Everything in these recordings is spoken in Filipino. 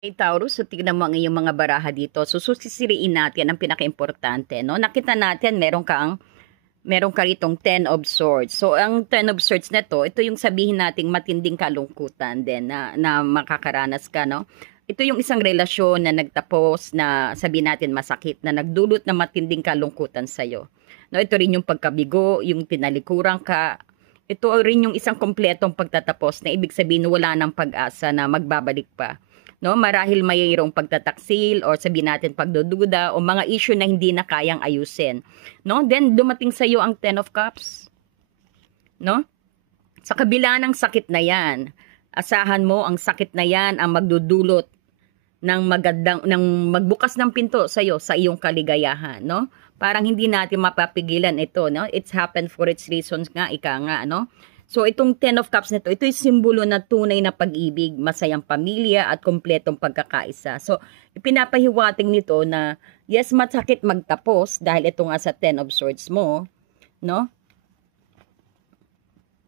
Hey Taurus, so tignan mo ang iyong mga baraha dito. So susisiriin natin ang pinakaimportante, no? Nakita natin meron ka ritong Ten of Swords. So ang Ten of Swords na to, ito yung sabihin nating matinding kalungkutan din na makakaranas ka, no? Ito yung isang relasyon na nagtapos na sabihin natin masakit na nagdulot ng matinding kalungkutan sa iyo. No, ito rin yung pagkabigo, yung tinalikuran ka. Ito rin yung isang kompletong pagtatapos na ibig sabihin wala ng pag-asa na magbabalik pa, no? Marahil mayroong pagtataksil or sabihin natin pagdududa o mga issue na hindi na kayang ayusin, no? Then dumating sa iyo ang Ten of Cups, no? Sa kabila ng sakit na 'yan, asahan mo ang sakit na 'yan ang magdudulot ng magandang ng magbukas ng pinto sa iyo sa iyong kaligayahan, no? Parang hindi natin mapapigilan ito, no? It's happened for its reasons nga, ika nga, no? So itong Ten of Cups nito, ito ay simbolo na tunay na pag-ibig, masayang pamilya at kumpletong pagkakaisa. So ipinapahiwating nito na yes, masakit magtapos dahil ito nga sa Ten of Swords mo, no?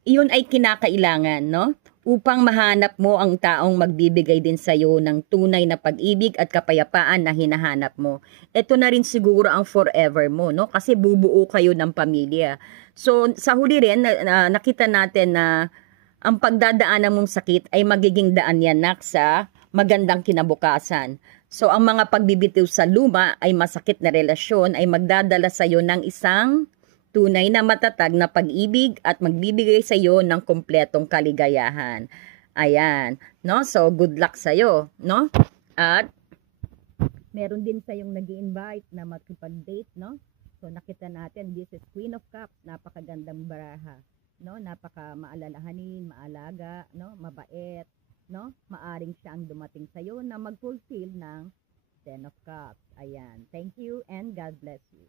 Iyon ay kinakailangan, no? Upang mahanap mo ang taong magbibigay din sa iyo ng tunay na pag-ibig at kapayapaan na hinahanap mo. Ito na rin siguro ang forever mo, no? Kasi bubuo kayo ng pamilya. So, sa huli rin, nakita natin na ang pagdadaanan mong sakit ay magiging daan yan nak sa magandang kinabukasan. So, ang mga pagbibitiw sa luma ay masakit na relasyon ay magdadala sa iyo ng isang tunay na matatag na pag-ibig at magbibigay sa iyo ng kumpletong kaligayahan. Ayan, no? So, good luck sa iyo, no? At meron din sa yung nag-i-invite na makipag-date, no? So, nakita natin, this is Queen of Cups, napakagandang baraha, no? Napaka maalalahanin, maalaga, no? Mabait, no? Maaring siya ang dumating sa iyo na mag-fulfill ng Ten of Cups. Ayan. Thank you and God bless you.